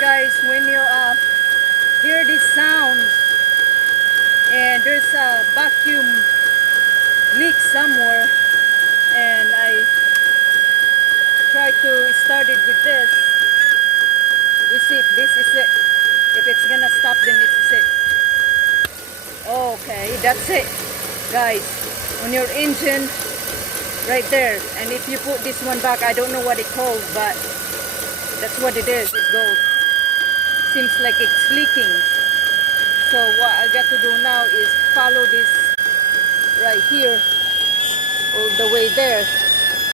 guys, when you hear these sounds and there's a vacuum leak somewhere, and I try to start it with this, we see this is it. If it's gonna stop, then it's it. Okay, that's it, guys, on your engine right there. And if you put this one back, I don't know what it's called, but that's what it is. It goes. Seems like it's leaking. So what I got to do now is follow this right here all the way there.